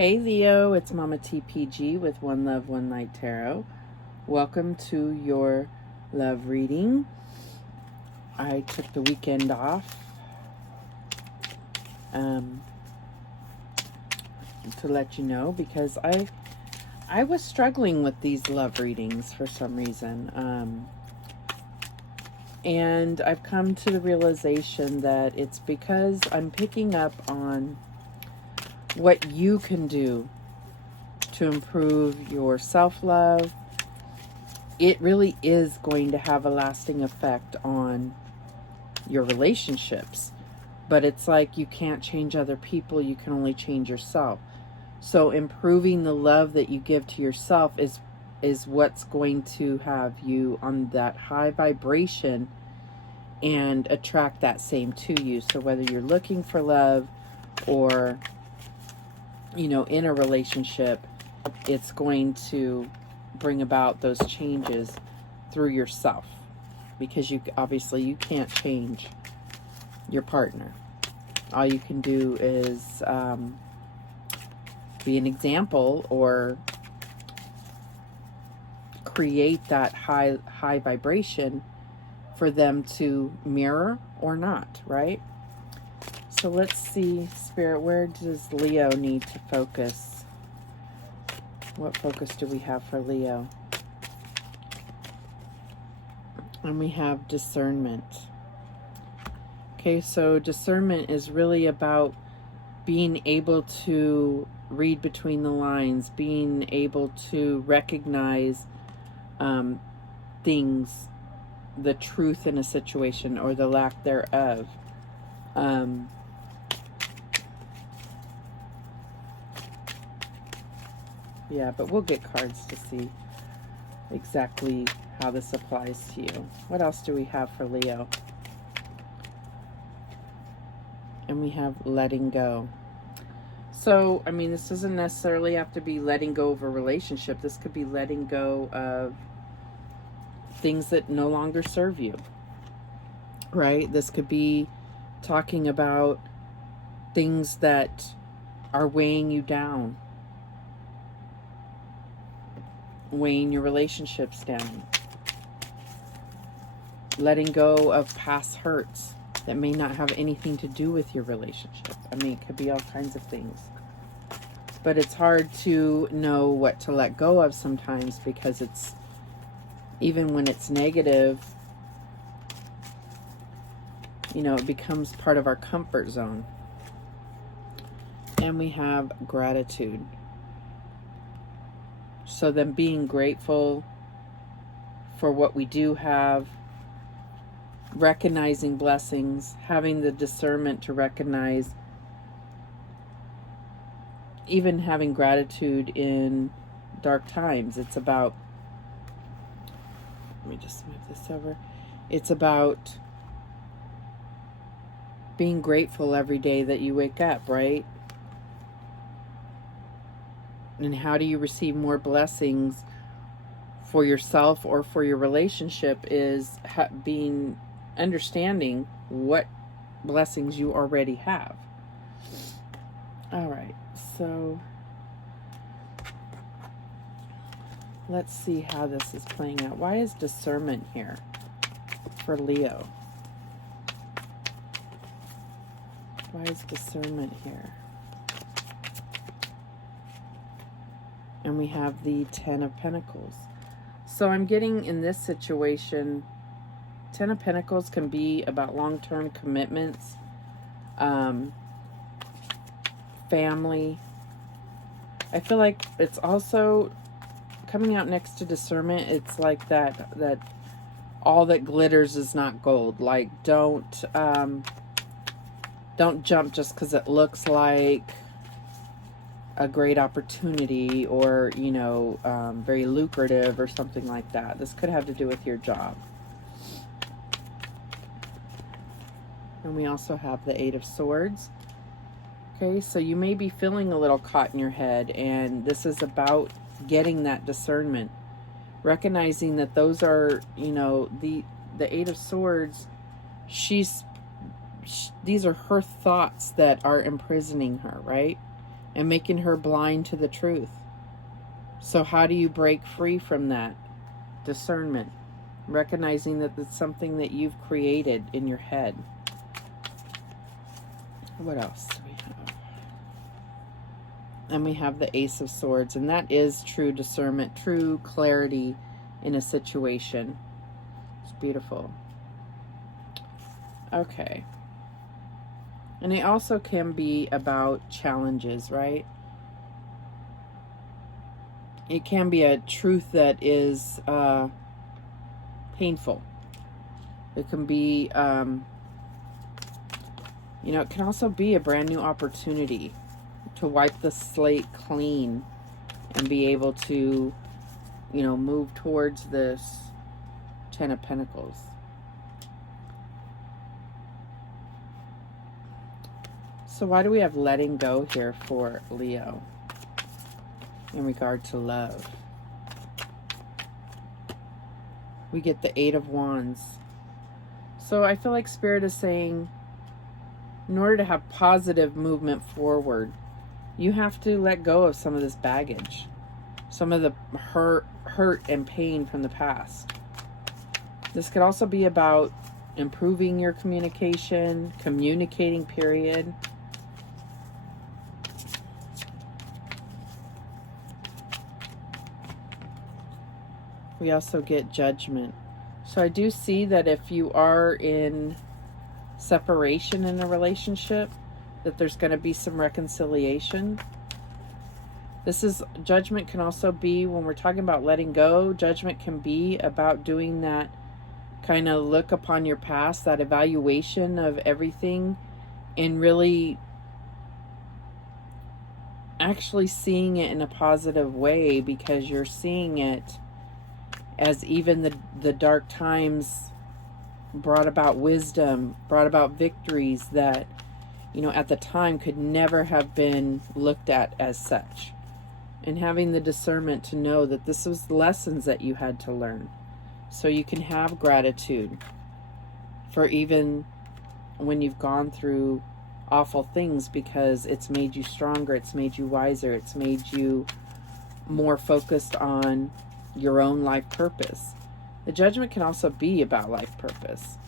Hey Leo, it's Mama TPG with One Love, One Light Tarot. Welcome to your love reading. I took the weekend off to let you know because I was struggling with these love readings for some reason. And I've come to the realization that it's because I'm picking up on what you can do to improve your self-love. It really is going to have a lasting effect on your relationships. But it's like you can't change other people, you can only change yourself. So improving the love that you give to yourself is what's going to have you on that high vibration and attract that same to you. So whether you're looking for love or, in a relationship, it's going to bring about those changes through yourself, because you can't change your partner. All you can do is be an example or create that high vibration for them to mirror or not, right? So let's see, Spirit, where does Leo need to focus? What focus do we have for Leo? And we have discernment. Okay, so discernment is really about being able to read between the lines, being able to recognize things, the truth in a situation or the lack thereof. Yeah, but we'll get cards to see exactly how this applies to you. What else do we have for Leo? And we have letting go. So, this doesn't necessarily have to be letting go of a relationship. This could be letting go of things that no longer serve you, right? This could be talking about things that are weighing you down, weighing your relationships down, letting go of past hurts that may not have anything to do with your relationship. It could be all kinds of things. But it's hard to know what to let go of sometimes, because it's, even when it's negative, it becomes part of our comfort zone. And we have gratitude. So then being grateful for what we do have, recognizing blessings, having the discernment to recognize, even having gratitude in dark times. It's about, let me just move this over. It's about being grateful every day that you wake up, right? And how do you receive more blessings for yourself or for your relationship is understanding what blessings you already have. All right, so let's see how this is playing out. Why is discernment here for Leo? Why is discernment here? And we have the Ten of Pentacles. So I'm getting, in this situation, Ten of Pentacles can be about long-term commitments, family. I feel like it's also coming out next to discernment. It's like that all that glitters is not gold. Like, don't jump just because it looks like a great opportunity or, very lucrative or something like that. This could have to do with your job. And we also have the Eight of Swords. Okay, so you may be feeling a little caught in your head, and this is about getting that discernment. Recognizing that those are, the Eight of Swords, these are her thoughts that are imprisoning her, right? and making her blind to the truth. So how do you break free from that? Discernment. Recognizing that it's something that you've created in your head. What else do we have? And we have the Ace of Swords, and that is true discernment, true clarity in a situation. It's beautiful. Okay. And it also can be about challenges, right? It can be a truth that is painful. It can be, it can also be a brand new opportunity to wipe the slate clean and be able to, move towards this Ten of Pentacles. So why do we have letting go here for Leo in regard to love? We get the Eight of Wands. So I feel like Spirit is saying, in order to have positive movement forward, you have to let go of some of this baggage, some of the hurt and pain from the past. This could also be about improving your communication, communicating, period. We also get Judgment. So I do see that if you are in separation in a relationship, that there's going to be some reconciliation. Judgment can also be, when we're talking about letting go, Judgment can be about doing that kind of look upon your past, that evaluation of everything, and really actually seeing it in a positive way, because you're seeing it as even the dark times brought about wisdom, brought about victories that, at the time could never have been looked at as such. And having the discernment to know that this was lessons that you had to learn. So you can have gratitude for even when you've gone through awful things, because it's made you stronger, it's made you wiser, it's made you more focused on your own life purpose. The Judgment can also be about life purpose.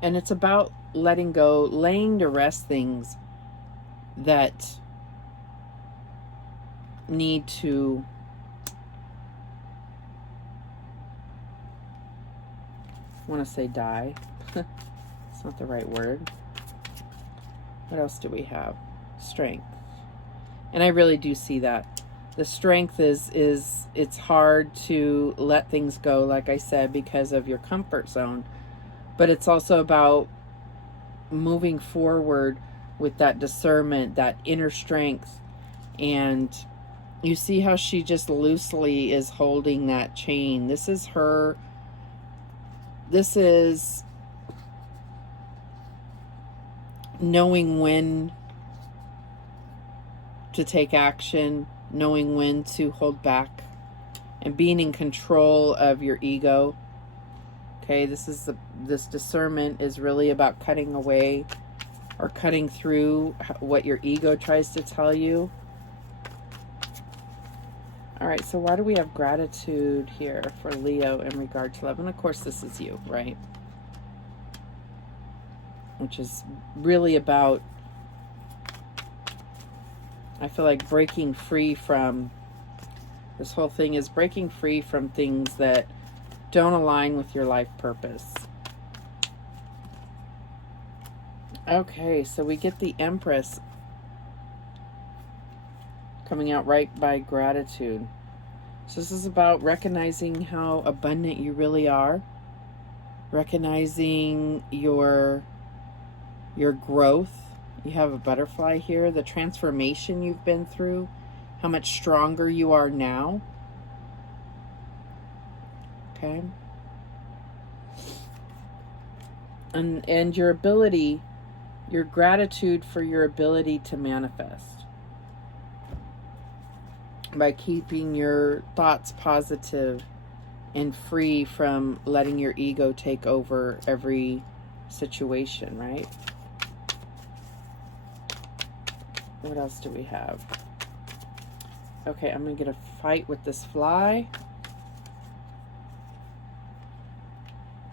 And it's about letting go, laying to rest things that need to I want to say die. It's not the right word. What else do we have? Strength. And I really do see that. The strength is it's hard to let things go, like I said, because of your comfort zone. But it's also about moving forward with that discernment, that inner strength. And you see how she just loosely is holding that chain. This is knowing when to take action, knowing when to hold back, and being in control of your ego. Okay, this discernment is really about cutting away or cutting through what your ego tries to tell you. All right, so why do we have gratitude here for Leo in regard to love? And of course, this is you, right? Which is really about, I feel like, breaking free from, this whole thing is breaking free from things that don't align with your life purpose. Okay, so we get the Empress coming out right by gratitude. So this is about recognizing how abundant you really are, recognizing your growth. You have a butterfly here, the transformation you've been through, how much stronger you are now. Okay. And your ability, your gratitude for your ability to manifest by keeping your thoughts positive and free from letting your ego take over every situation, right? What else do we have? Okay, I'm going to get a fight with this fly.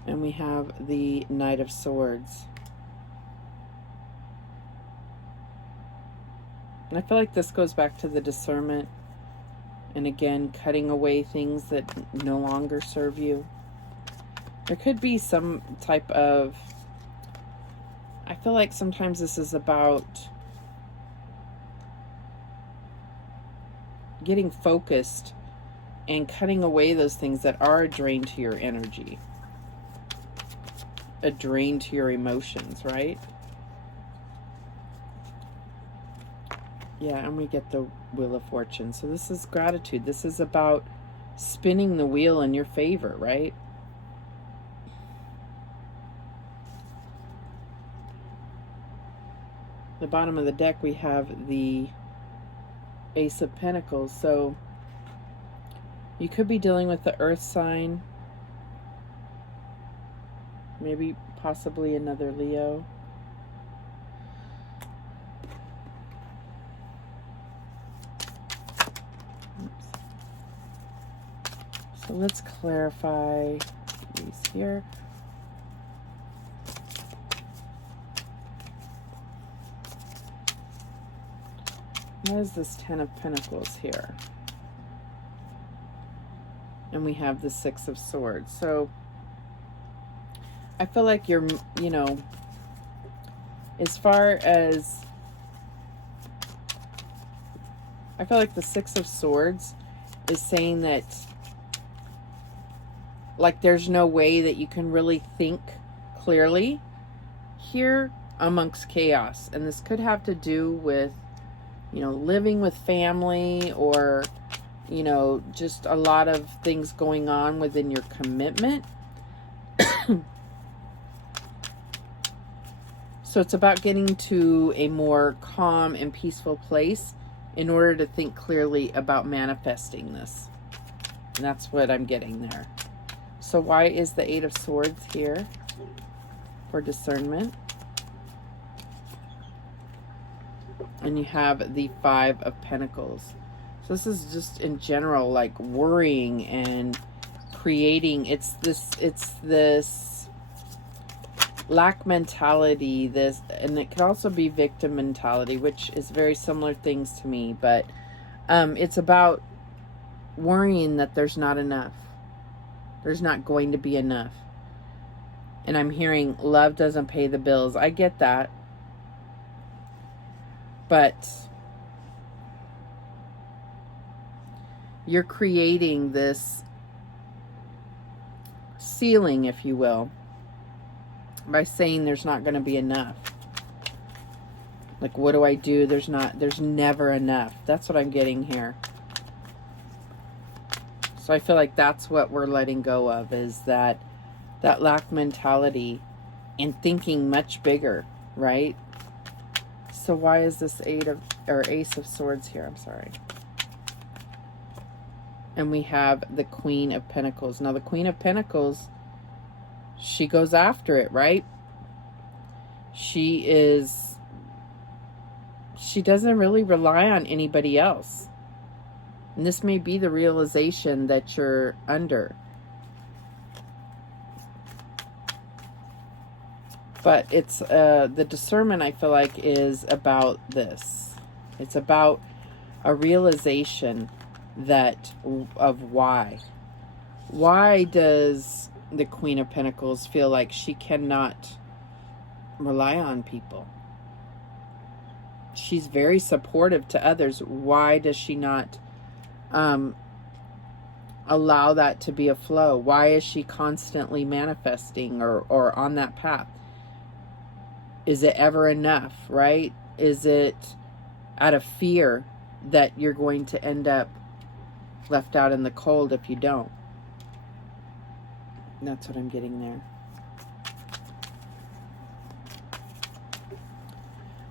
And we have the Knight of Swords. And I feel like this goes back to the discernment. And again, cutting away things that no longer serve you. There could be some type of... I feel like sometimes this is about getting focused and cutting away those things that are a drain to your energy. A drain to your emotions, right? Yeah, and we get the Wheel of Fortune. So this is gratitude. This is about spinning the wheel in your favor, right? The bottom of the deck, we have the Ace of Pentacles. So you could be dealing with the Earth sign. Maybe possibly another Leo. Oops. So let's clarify these here. What is this Ten of Pentacles here? And we have the Six of Swords. So I feel like you're, you know, as far as, I feel like the Six of Swords is saying that, like, there's no way that you can really think clearly here amongst chaos. And this could have to do with, you know, living with family, or, you know, just a lot of things going on within your commitment. So it's about getting to a more calm and peaceful place in order to think clearly about manifesting this. And that's what I'm getting there. So why is the Eight of Swords here for discernment? And you have the Five of Pentacles. So this is just in general, like, worrying and creating. It's this lack mentality, this, and it could also be victim mentality, which is very similar things to me, but it's about worrying that there's not enough. There's not going to be enough. And I'm hearing love doesn't pay the bills. I get that. But you're creating this ceiling, if you will, by saying there's not going to be enough. Like, what do I do? There's never enough. That's what I'm getting here. So I feel like that's what we're letting go of, is that lack mentality and thinking much bigger, right? So why is this Ace of Swords here? I'm sorry. And we have the Queen of Pentacles. Now the Queen of Pentacles, she goes after it, right? She doesn't really rely on anybody else. And this may be the realization that you're under. But it's the discernment, I feel like, is about this. It's about a realization that of why. Why does the Queen of Pentacles feel like she cannot rely on people? She's very supportive to others. Why does she not allow that to be a flow? Why is she constantly manifesting or on that path? Is it ever enough, right? Is it out of fear that you're going to end up left out in the cold if you don't? And that's what I'm getting there.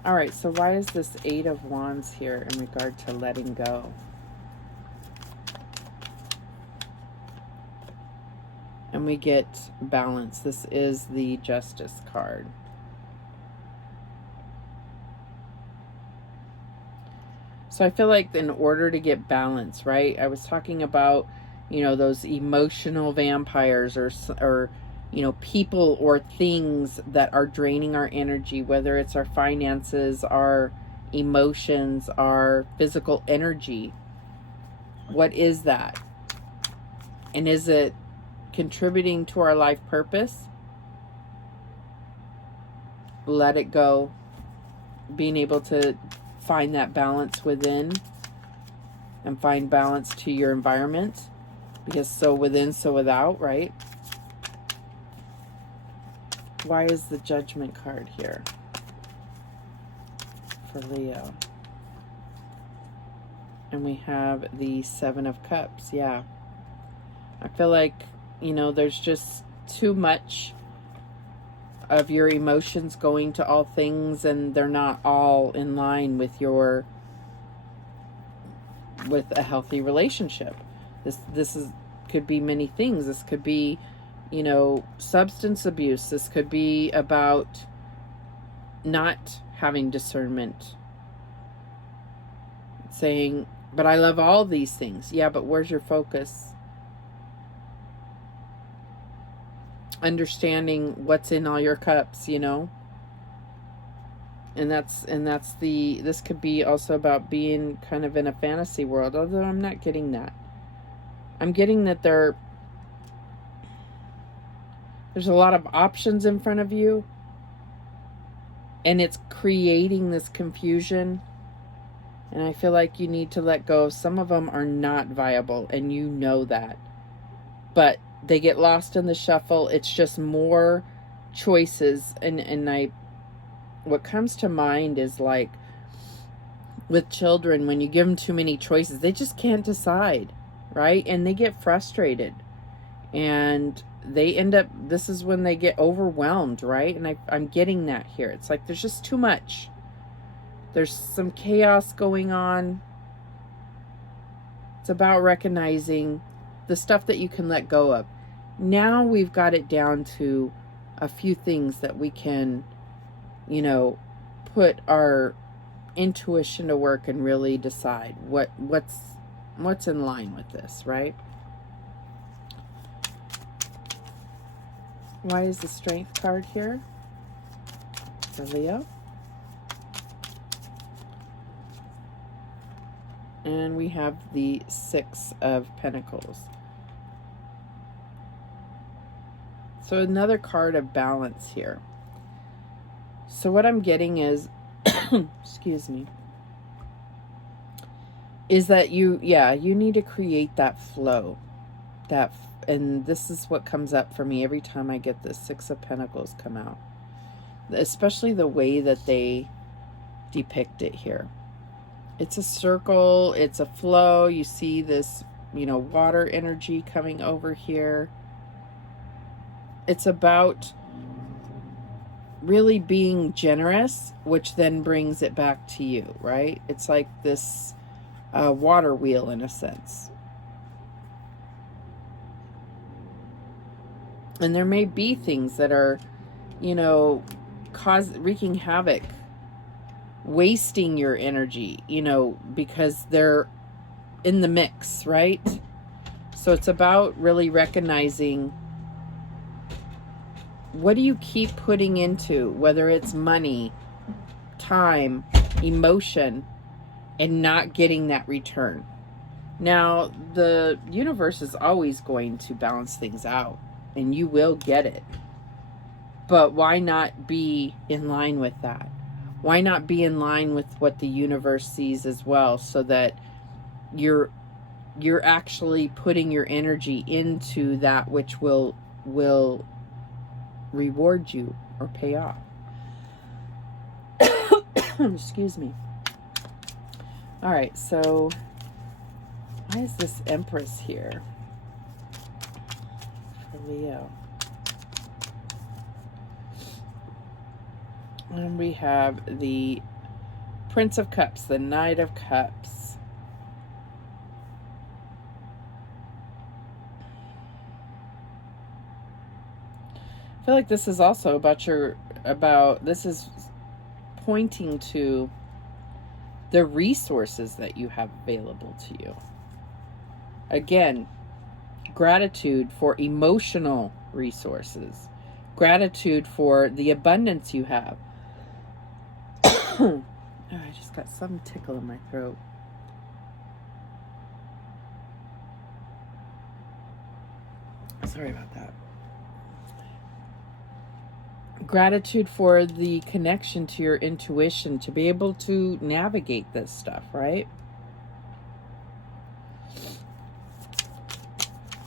All right, so why is this Eight of Wands here in regard to letting go? And we get balance. This is the Justice card. So I feel like in order to get balance, right? I was talking about, those emotional vampires or people or things that are draining our energy, whether it's our finances, our emotions, our physical energy. What is that? And is it contributing to our life purpose? Let it go. Being able to find that balance within and find balance to your environment, because so within, so without, right? Why is the Judgment card here for Leo? And we have the Seven of Cups. Yeah. I feel like, there's just too much of your emotions going to all things, and they're not all in line with a healthy relationship. This could be many things. This could be, substance abuse. This could be about not having discernment. Saying, but I love all these things. Yeah, but where's your focus? Understanding what's in all your cups, And this could be also about being kind of in a fantasy world, although I'm not getting that. I'm getting that there's a lot of options in front of you, and it's creating this confusion. And I feel like you need to let go. Some of them are not viable, and you know that. But they get lost in the shuffle. It's just more choices. And what comes to mind is like with children, when you give them too many choices, they just can't decide, right? And they get frustrated. And they end up, this is when they get overwhelmed, right? And I'm getting that here. It's like there's just too much. There's some chaos going on. It's about recognizing the stuff that you can let go of. Now we've got it down to a few things that we can, put our intuition to work and really decide what's in line with this, right? Why is the Strength card here for Leo? And we have the Six of Pentacles. So another card of balance here. So what I'm getting is, excuse me, is that you need to create that flow. And this is what comes up for me every time I get this Six of Pentacles come out. Especially the way that they depict it here. It's a circle, it's a flow. You see this, water energy coming over here. It's about really being generous, which then brings it back to you, right? It's like this water wheel in a sense. And there may be things that are, wreaking havoc, wasting your energy, because they're in the mix, right? So it's about really recognizing, what do you keep putting into, whether it's money, time, emotion, and not getting that return. Now, the universe is always going to balance things out, and you will get it. But why not be in line with that? Why not be in line with what the universe sees as well, so that you're actually putting your energy into that which will reward you or pay off. Excuse me. All right, so why is this Empress here for Leo? And we have the Prince of Cups, the Knight of Cups. I feel like this is also about this is pointing to the resources that you have available to you. Again, gratitude for emotional resources, gratitude for the abundance you have. Oh, I just got some tickle in my throat. Sorry about that. Gratitude for the connection to your intuition to be able to navigate this stuff, right?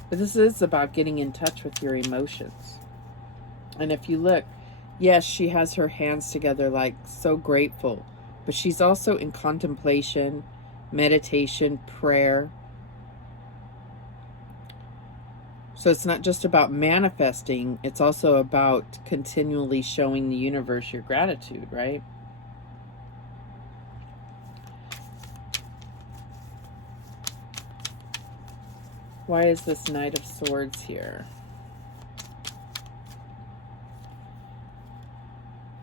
But this is about getting in touch with your emotions. And if you look, yes, she has her hands together, like so grateful, but she's also in contemplation, meditation, prayer. So it's not just about manifesting, it's also about continually showing the universe your gratitude, right? Why is this Knight of Swords here?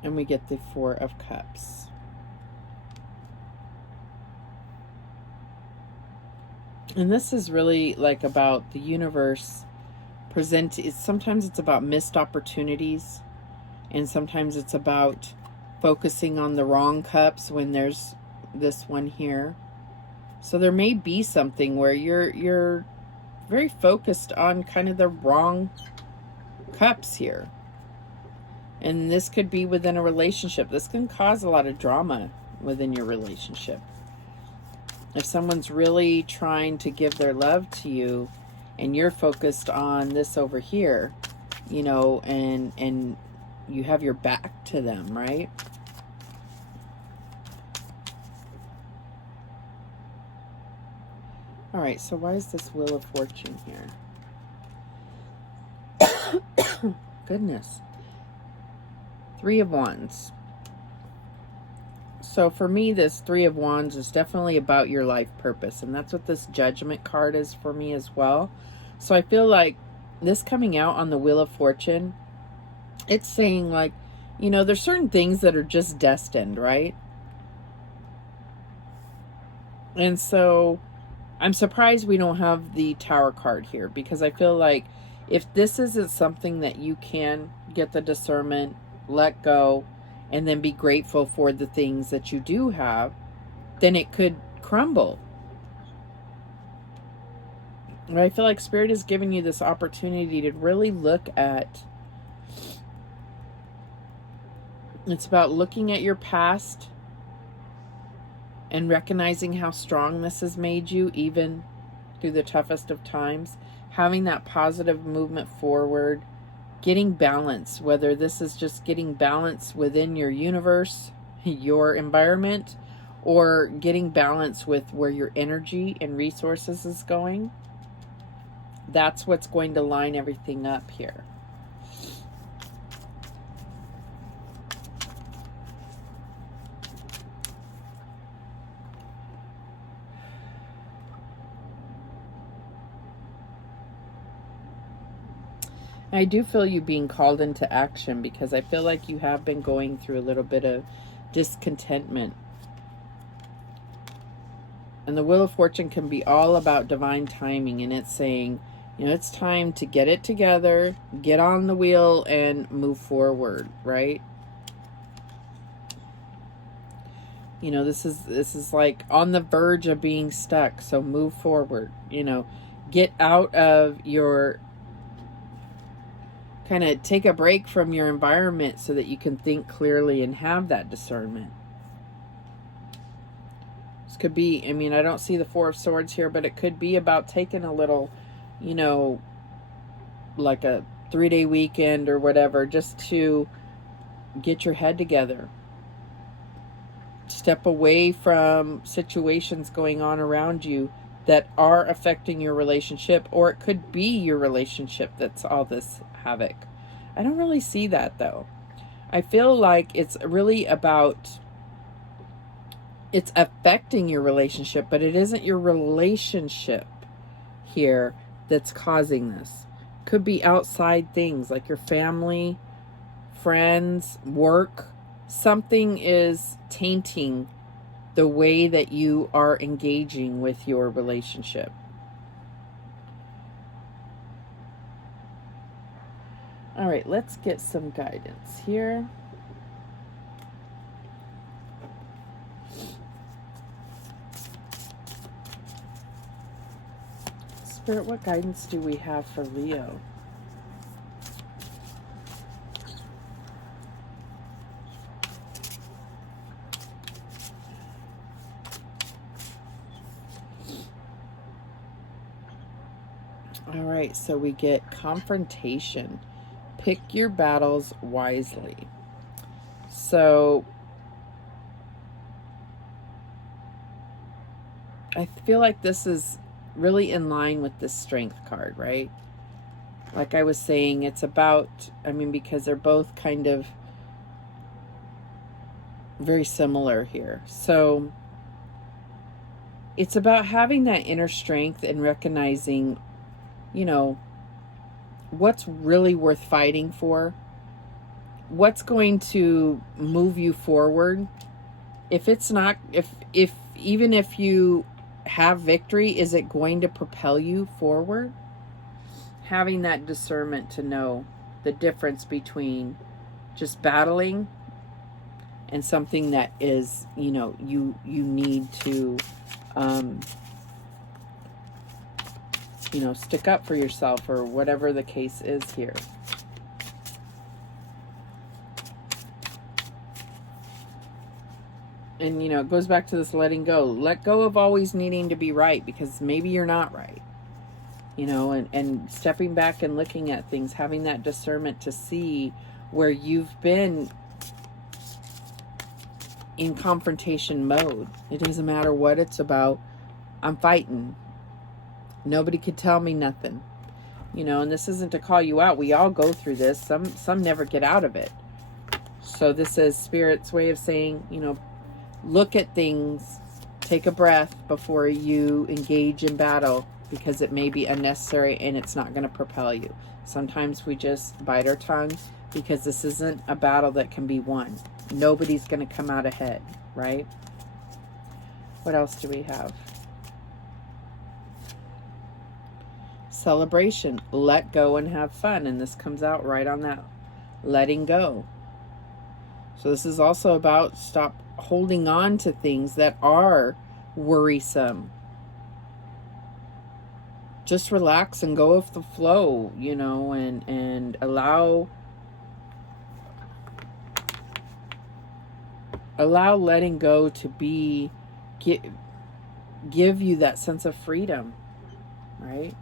And we get the Four of Cups. And this is really like about the universe sometimes it's about missed opportunities, and sometimes it's about focusing on the wrong cups when there's this one here. So there may be something where you're very focused on kind of the wrong cups here. And this could be within a relationship. This can cause a lot of drama within your relationship. If someone's really trying to give their love to you and you're focused on this over here, you know, and you have your back to them, right? All right, so why is this Wheel of Fortune here? Goodness. Three of Wands. So for me, this Three of Wands is definitely about your life purpose. And that's what this Judgment card is for me as well. So I feel like this coming out on the Wheel of Fortune, it's saying like, you know, there's certain things that are just destined, right? And so I'm surprised we don't have the Tower card here, because I feel like if this isn't something that you can get the discernment, let go, and then be grateful for the things that you do have, then it could crumble. And I feel like Spirit is giving you this opportunity to really look at, it's about looking at your past and recognizing how strong this has made you, even through the toughest of times, having that positive movement forward, getting balance, whether this is just getting balance within your universe, your environment, or getting balance with where your energy and resources is going. That's what's going to line everything up here. I do feel you being called into action, because I feel like you have been going through a little bit of discontentment. And the Wheel of Fortune can be all about divine timing, and it's saying, you know, it's time to get it together, get on the wheel, and move forward, right? You know, this is like on the verge of being stuck, so move forward. You know, get out of your, kind of take a break from your environment so that you can think clearly and have that discernment. This could be, I mean, I don't see the Four of Swords here, but it could be about taking a little, you know, like a 3-day weekend or whatever, just to get your head together. Step away from situations going on around you that are affecting your relationship, or it could be your relationship that's all this havoc. I don't really see that though. I feel like it's really about, it's affecting your relationship, but it isn't your relationship here that's causing this. Could be outside things like your family, friends, work. Something is tainting the way that you are engaging with your relationship. All right, let's get some guidance here. Spirit, what guidance do we have for Leo? All right, so we get confrontation. Pick your battles wisely. So I feel like this is really in line with the Strength card, right? Like I was saying, it's about, I mean, because they're both kind of very similar here. So it's about having that inner strength and recognizing, you know, what's really worth fighting for, what's going to move you forward. If it's not, if even if you have victory, is it going to propel you forward? Having that discernment to know the difference between just battling and something that is, you know, you need to you know, stick up for yourself, or whatever the case is here. And, you know, it goes back to this letting go. Let go of always needing to be right, because maybe you're not right. You know, and stepping back and looking at things, having that discernment to see where you've been in confrontation mode. It doesn't matter what it's about. I'm fighting. Nobody could tell me nothing. You know, and this isn't to call you out. We all go through this. Some never get out of it. So this is Spirit's way of saying, you know, look at things, take a breath before you engage in battle, because it may be unnecessary and it's not going to propel you. Sometimes we just bite our tongue, because this isn't a battle that can be won. Nobody's going to come out ahead, right? What else do we have? Celebration. Let go and have fun. And this comes out right on that letting go. So this is also about stop holding on to things that are worrisome. Just relax and go with the flow, you know, and allow letting go to be, give you that sense of freedom, right?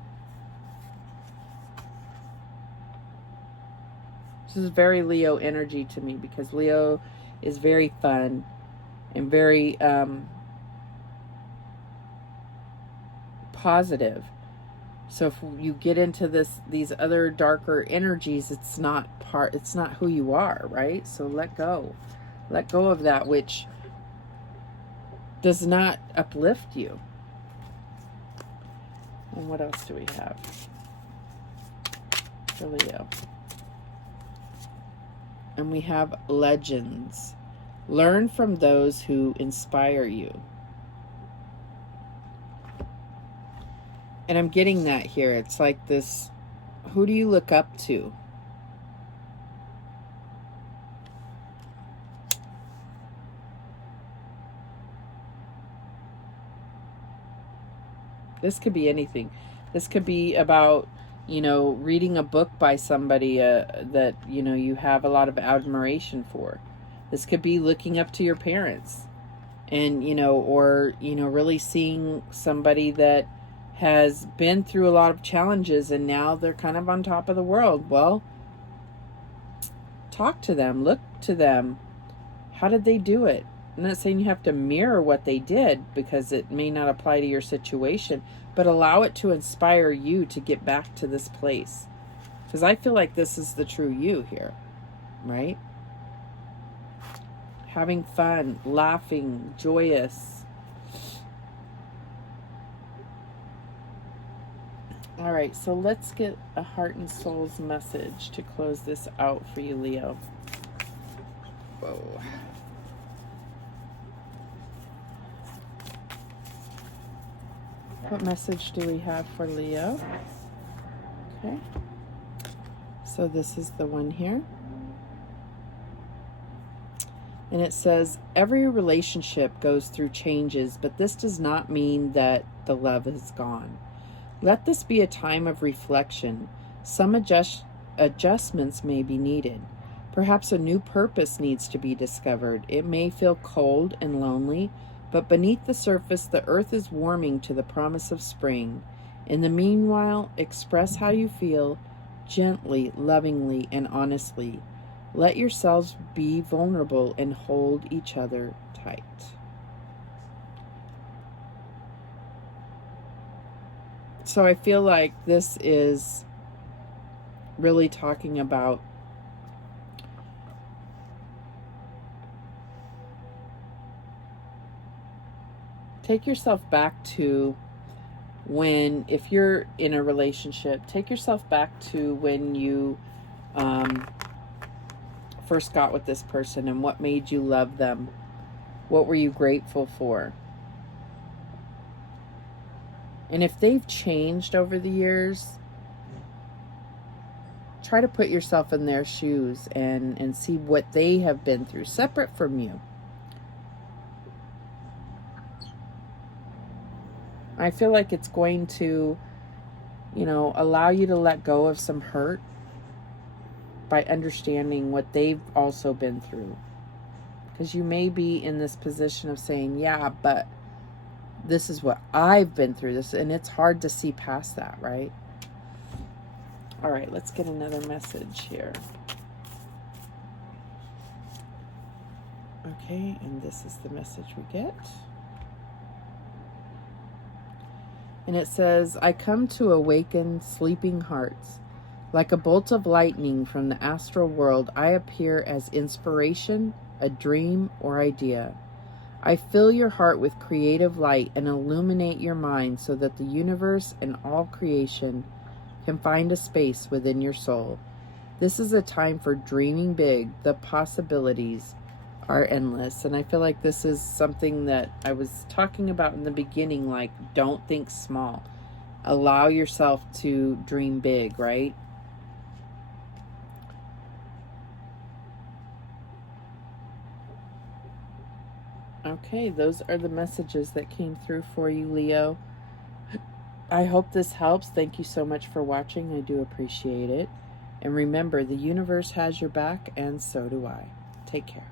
This is very Leo energy to me, because Leo is very fun and very positive. So if you get into these other darker energies, it's not who you are, right? So let go of that which does not uplift you. And what else do we have for Leo? And we have legends. Learn from those who inspire you. And I'm getting that here. It's like this, who do you look up to? This could be anything. This could be about, you know, reading a book by somebody that, you know, you have a lot of admiration for. This could be looking up to your parents, and, you know, or, you know, really seeing somebody that has been through a lot of challenges and now they're kind of on top of the world. Well, talk to them, look to them. How did they do it? I'm not saying you have to mirror what they did, because it may not apply to your situation, but allow it to inspire you to get back to this place. Because I feel like this is the true you here, right? Having fun, laughing, joyous. All right, so let's get a heart and soul's message to close this out for you, Leo. Whoa. What message do we have for Leo? Okay. So this is the one here. And it says, every relationship goes through changes, but this does not mean that the love is gone. Let this be a time of reflection. Some adjustments may be needed. Perhaps a new purpose needs to be discovered. It may feel cold and lonely, but beneath the surface, the earth is warming to the promise of spring. In the meanwhile, express how you feel, gently, lovingly, and honestly. Let yourselves be vulnerable and hold each other tight. So I feel like this is really talking about take yourself back to when, if you're in a relationship, take yourself back to when you first got with this person and what made you love them. What were you grateful for? And if they've changed over the years, try to put yourself in their shoes and see what they have been through, separate from you. I feel like it's going to, allow you to let go of some hurt by understanding what they've also been through. Because you may be in this position of saying, yeah, but this is what I've been through, and it's hard to see past that, right? All right, let's get another message here. Okay, and this is the message we get. And it says, I come to awaken sleeping hearts. Like a bolt of lightning from the astral world, I appear as inspiration, a dream, or idea. I fill your heart with creative light and illuminate your mind so that the universe and all creation can find a space within your soul. This is a time for dreaming big. The possibilities are endless. And I feel like this is something that I was talking about in the beginning, like, don't think small. Allow yourself to dream big, right? Okay, those are the messages that came through for you, Leo. I hope this helps. Thank you so much for watching. I do appreciate it. And remember, the universe has your back, and so do I. Take care.